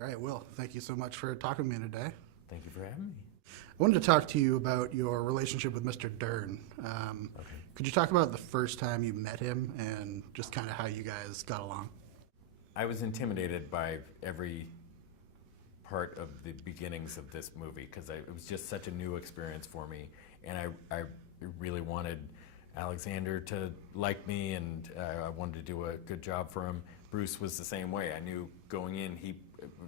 All right, Will, thank you so much for talking to me today. Thank you for having me. I wanted to talk to you about your relationship with Mr. Dern. Okay. Could you talk about the first time you met him and just kind of how you guys got along? I was intimidated by every part of the beginnings of this movie because it was just such a new experience for me, and I really wanted Alexander to like me, and I wanted to do a good job for him. Bruce was the same way. I knew going in he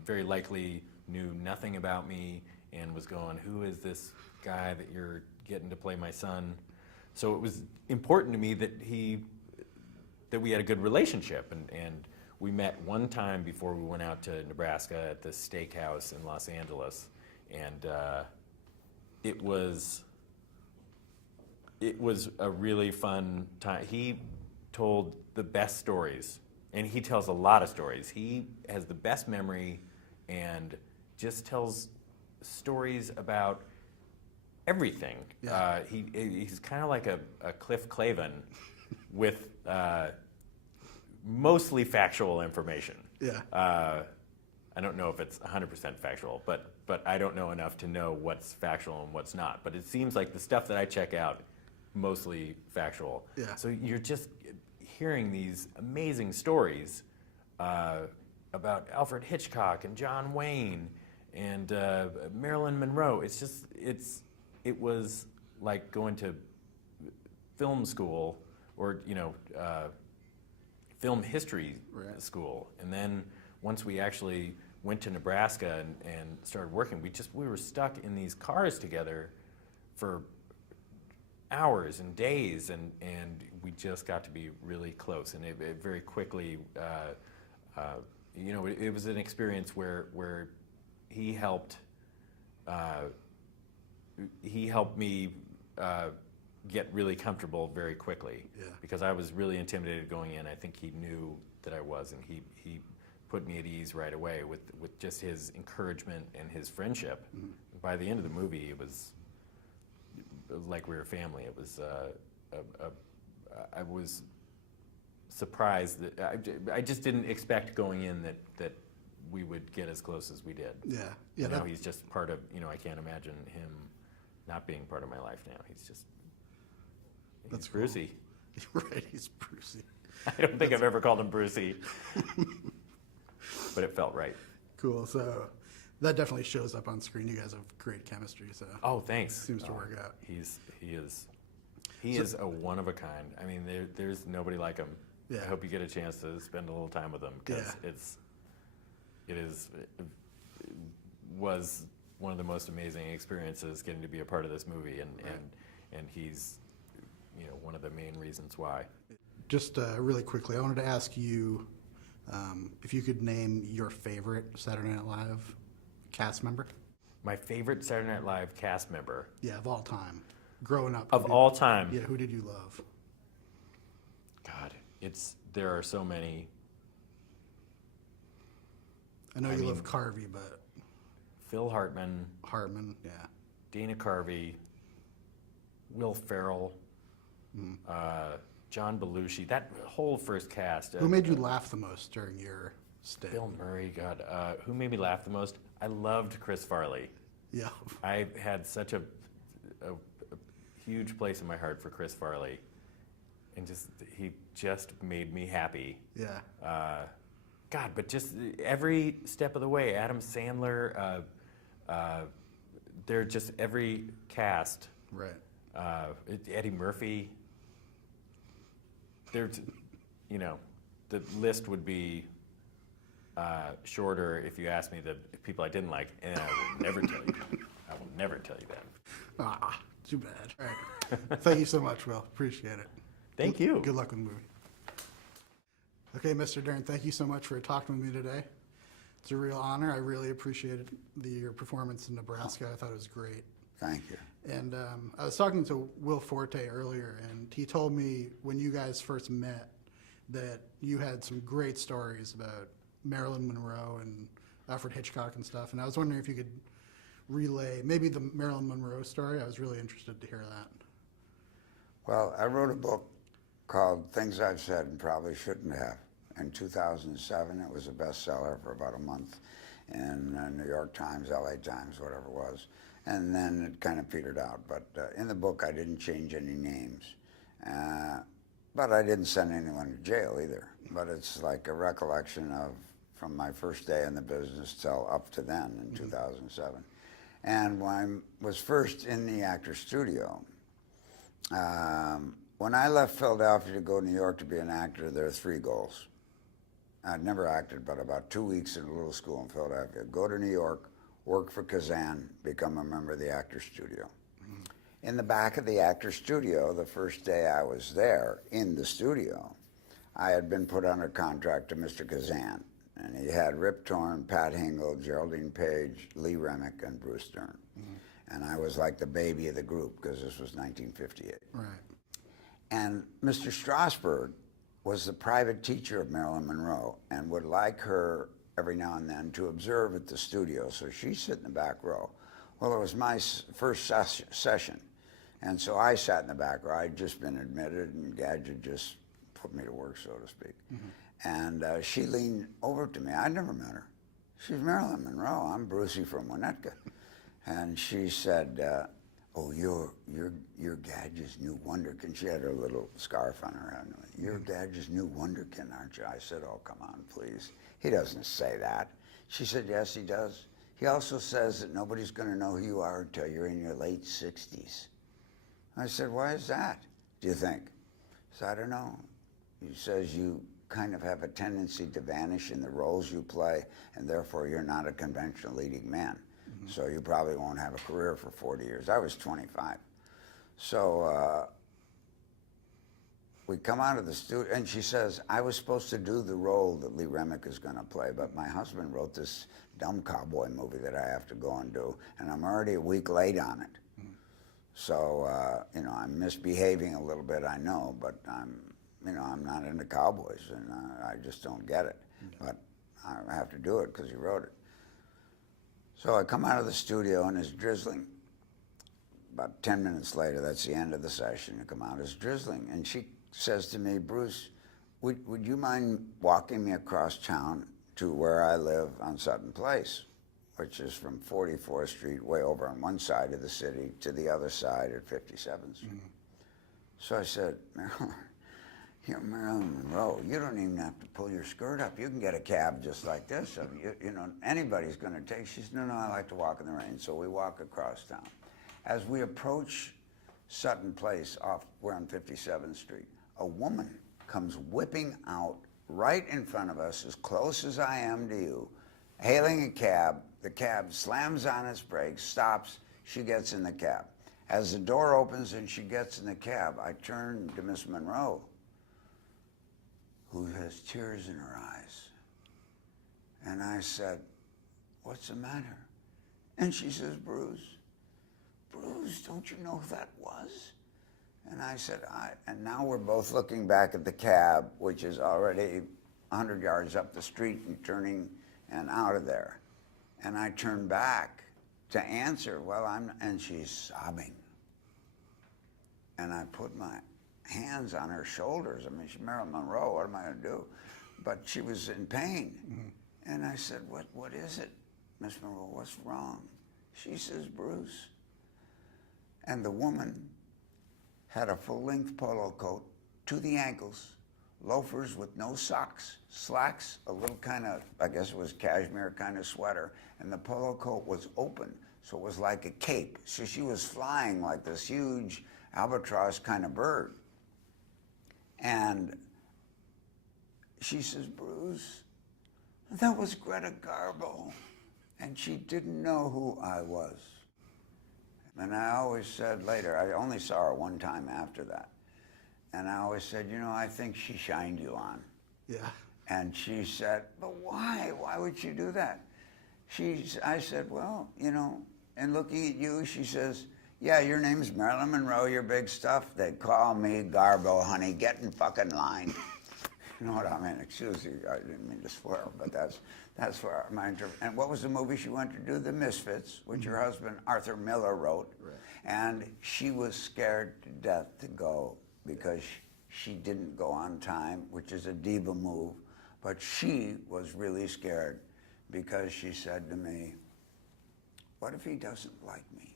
very likely knew nothing about me and was going, who is this guy that you're getting to play my son? So it was important to me that we had a good relationship, and we met one time before we went out to Nebraska at the steakhouse in Los Angeles, and it was a really fun time. He told the best stories, and he tells a lot of stories. He has the best memory and just tells stories about everything. Yeah. He's kind of like a Cliff Clavin with mostly factual information. Yeah. I don't know if it's 100% factual, but I don't know enough to know what's factual and what's not. But it seems like the stuff that I check out, mostly factual. Yeah. So you're just hearing these amazing stories about Alfred Hitchcock and John Wayne and Marilyn Monroe. It was like going to film school or film history Right. school. And then once we actually went to Nebraska and started working, we were stuck in these cars together for hours and days, and we just got to be really close. And it very quickly, it was an experience where he helped me get really comfortable very quickly. Yeah. Because I was really intimidated going in. I think he knew that I was, and he put me at ease right away with just his encouragement and his friendship. Mm-hmm. By the end of the movie, it was like we were family. It was I was surprised that I just didn't expect going in that we would get as close as we did. Yeah. Yeah. He's just part of, I can't imagine him not being part of my life now. He's That's Brucey. Right, he's Brucey. I don't think I've ever called him Brucey, but it felt right. Cool. So that definitely shows up on screen. You guys have great chemistry. So Oh, thanks. seems to work out. He is a one of a kind. I mean, there's nobody like him. Yeah. I hope you get a chance to spend a little time with him because Yeah. it was one of the most amazing experiences getting to be a part of this movie, and he's one of the main reasons why. Just really quickly, I wanted to ask you if you could name your favorite Saturday Night Live cast member. My favorite Saturday Night Live cast member Yeah, of all time. Growing up. of all time. Yeah, who did you love? God, there are so many. I know I you mean- love Carvey, but Phil Hartman, Hartman, yeah. Dana Carvey, Will Ferrell, John Belushi, that whole first cast. Who made you laugh the most during your stay? Bill Murray, God. Who made me laugh the most? I loved Chris Farley. Yeah. I had such a huge place in my heart for Chris Farley, and he just made me happy. Yeah. God, but just every step of the way, Adam Sandler, they're just every cast. Right. Eddie Murphy. There's, the list would be shorter if you asked me the people I didn't like, and I will never tell you. I will never tell you that. Ah, too bad. All right. Thank you so much, Will. Appreciate it. Thank you. Good luck with the movie. Okay, Mr. Dern, thank you so much for talking with me today. It's a real honor. I really appreciated your performance in Nebraska. I thought it was great. Thank you. And I was talking to Will Forte earlier, and he told me when you guys first met that you had some great stories about Marilyn Monroe and Alfred Hitchcock and stuff. And I was wondering if you could relay maybe the Marilyn Monroe story. I was really interested to hear that. Well, I wrote a book called Things I've Said and Probably Shouldn't Have. In 2007, it was a bestseller for about a month in New York Times, LA Times, whatever it was. And then it kind of petered out. But in the book, I didn't change any names. But I didn't send anyone to jail either. But it's like a recollection of from my first day in the business till up to then in 2007. And when I was first in the actor's studio, when I left Philadelphia to go to New York to be an actor, there are 3 goals. I'd never acted, but about 2 weeks in a little school in Philadelphia. Go to New York, work for Kazan, become a member of the actor's studio. In the back of the actor's studio, the first day I was there in the studio, I had been put under contract to Mr. Kazan. And he had Rip Torn, Pat Hingle, Geraldine Page, Lee Remick, and Bruce Dern. And I was like the baby of the group because this was 1958. Right. And Mr. Strasberg was the private teacher of Marilyn Monroe and would like her every now and then to observe at the studio. So she'd sit in the back row. Well, it was my first session. And so I sat in the back row. I'd just been admitted, and Gadget just put me to work, so to speak. And she leaned over to me. I'd never met her. She's Marilyn Monroe. I'm Brucey from Winnetka. And she said, oh, you're Gadget's new wonderkin. She had her little scarf on her head. You're Gadget's new wonderkin, aren't you? I said, oh, come on, please. He doesn't say that. She said, yes, he does. He also says that nobody's going to know who you are until you're in your late 60s. I said, why is that, do you think? He said, I don't know. He says you kind of have a tendency to vanish in the roles you play, and therefore you're not a conventional leading man. So you probably won't have a career for 40 years. I was 25. So we come out of the studio, and she says, I was supposed to do the role that Lee Remick is going to play, but my husband wrote this dumb cowboy movie that I have to go and do, and I'm already a week late on it. So, you know, I'm misbehaving a little bit, I know, but I'm not into cowboys, and I just don't get it. But I have to do it because he wrote it. So I come out of the studio, and it's drizzling. About 10 minutes later, that's the end of the session, I come out, it's drizzling. And she says to me, Bruce, would you mind walking me across town to where I live on Sutton Place, which is from 44th Street, way over on one side of the city, to the other side at 57th Street. So I said, Marilyn, you're Marilyn Monroe. You don't even have to pull your skirt up. You can get a cab just like this. So you know, anybody's going to take. She said, no, I like to walk in the rain. So we walk across town. As we approach Sutton Place, we're on 57th Street, a woman comes whipping out right in front of us, as close as I am to you, hailing a cab. The cab slams on its brakes, stops. She gets in the cab. As the door opens and she gets in the cab, I turn to Miss Monroe, who has tears in her eyes. And I said, what's the matter? And she says, Bruce, don't you know who that was? And I said, and now we're both looking back at the cab, which is already 100 yards up the street and turning and out of there. And I turn back to answer, and she's sobbing. And I put my hands on her shoulders. I mean, she's Marilyn Monroe, what am I going to do? But she was in pain. And I said, what is it, Miss Monroe, what's wrong? She says, Bruce. And the woman had a full-length polo coat to the ankles, loafers with no socks, slacks, a little kind of, I guess it was cashmere kind of sweater, and the polo coat was open, so it was like a cape. So she was flying like this huge albatross kind of bird. And she says, Bruce, that was Greta Garbo. And she didn't know who I was. And I always said later, I only saw her one time after that. And I always said, you know, I think she shined you on. Yeah. And she said, but why? Why would she do that? I said, well, you know, and looking at you, she says, yeah, your name's Marilyn Monroe, you're big stuff. They call me Garbo, honey. Get in fucking line. You know what I mean? Excuse me, I didn't mean to swear, but that's where my and what was the movie she went to do? The Misfits, which her husband Arthur Miller wrote. Right. And she was scared to death to go because she didn't go on time, which is a diva move. But she was really scared because she said to me, what if he doesn't like me?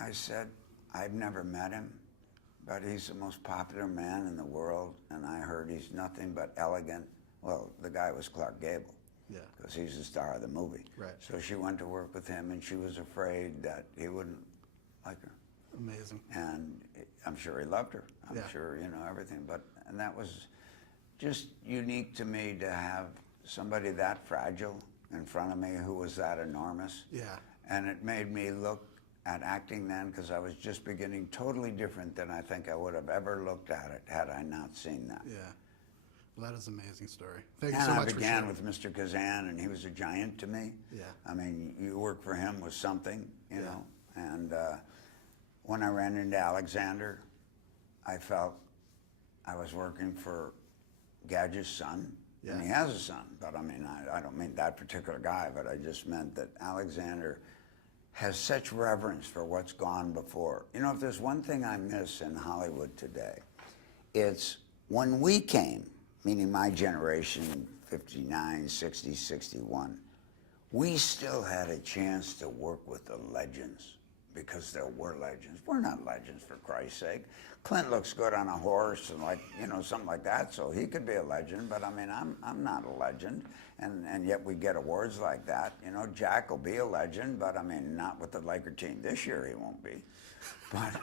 I said, I've never met him, but he's the most popular man in the world, and I heard he's nothing but elegant. Well, the guy was Clark Gable, because he's the star of the movie. Right. So she went to work with him, and she was afraid that he wouldn't like her. Amazing. And I'm sure he loved her. I'm sure, you know, everything. And that was just unique to me to have somebody that fragile in front of me who was that enormous. Yeah. And it made me look at acting then, because I was just beginning totally different than I think I would have ever looked at it had I not seen that. Yeah. Well, that is an amazing story. Thank you And so I much for began sharing. with Mr. Kazan, and he was a giant to me. Yeah. I mean, you work for him was something, you Yeah. know. And when I ran into Alexander, I felt I was working for Gadget's son. Yeah. And he has a son, but I mean, I don't mean that particular guy, but I just meant that Alexander has such reverence for what's gone before. You know, if there's one thing I miss in Hollywood today, it's when we came, meaning my generation, 59, 60, 61, we still had a chance to work with the legends, because there were legends. We're not legends, for Christ's sake. Clint looks good on a horse and, like, you know, something like that, so he could be a legend, but I mean, I'm not a legend, and yet we get awards like that. You know, Jack will be a legend, but I mean, not with the Laker team. This year he won't be. But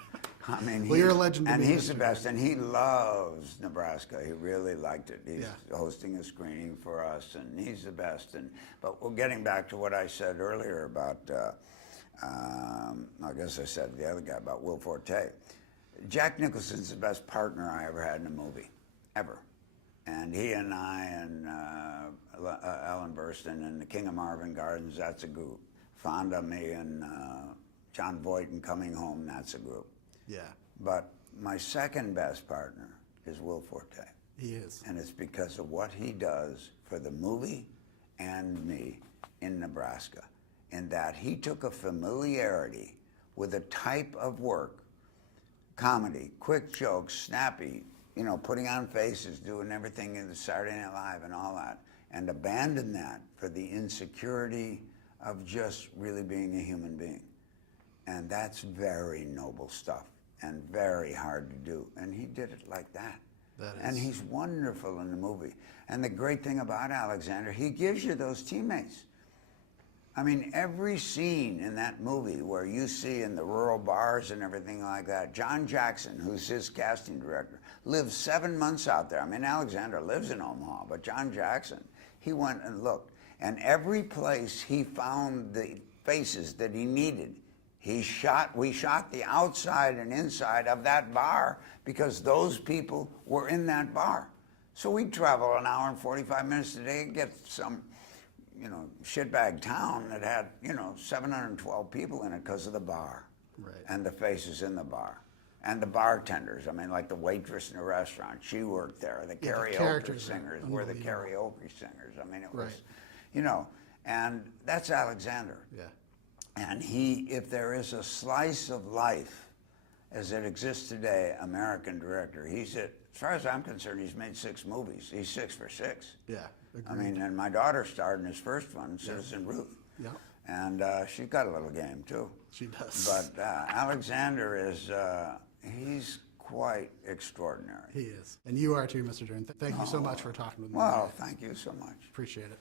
I mean, Well, you're a legend to and me, he's the Mr. best, and he loves Nebraska. He really liked it. He's Yeah. hosting a screening for us, and he's the best. But we're getting back to what I said earlier about, I guess I said the other guy about Will Forte. Jack Nicholson's the best partner I ever had in a movie, ever. And he and I and Ellen Burstyn and The King of Marvin Gardens, that's a group. Fonda, me, and John Voight and Coming Home, that's a group. Yeah. But my second best partner is Will Forte. He is. And it's because of what he does for the movie and me in Nebraska, in that he took a familiarity with a type of work, comedy, quick jokes, snappy, you know, putting on faces, doing everything in the Saturday Night Live and all that, and abandoned that for the insecurity of just really being a human being. And that's very noble stuff and very hard to do. And he did it like that. And he's wonderful in the movie. And the great thing about Alexander, he gives you those teammates. I mean, every scene in that movie where you see in the rural bars and everything like that, John Jackson, who's his casting director, lives 7 months out there. I mean, Alexander lives in Omaha, but John Jackson, he went and looked. And every place he found the faces that he needed, we shot the outside and inside of that bar because those people were in that bar. So we'd travel an hour and 45 minutes a day and get some, you know, shitbag town that had, you know, 712 people in it because of the bar. Right. And the faces in the bar. And the bartenders, I mean, like the waitress in the restaurant, she worked there. The Yeah, the karaoke characters are singers were the unbelievable. karaoke singers. I mean, it was, Right. you know, and that's Alexander. Yeah. And he, if there is a slice of life as it exists today, American director, he's at, as far as I'm concerned, he's made 6 movies. He's 6 for 6. Yeah. I Agreed. mean, and my daughter starred in his first one, Citizen Ruth. Yeah. And she's got a little game, too. She does. But Alexander is, he's quite extraordinary. He is. And you are too, Mr. Dern. Thank you so much for talking with me. Well, thank you so much. Appreciate it.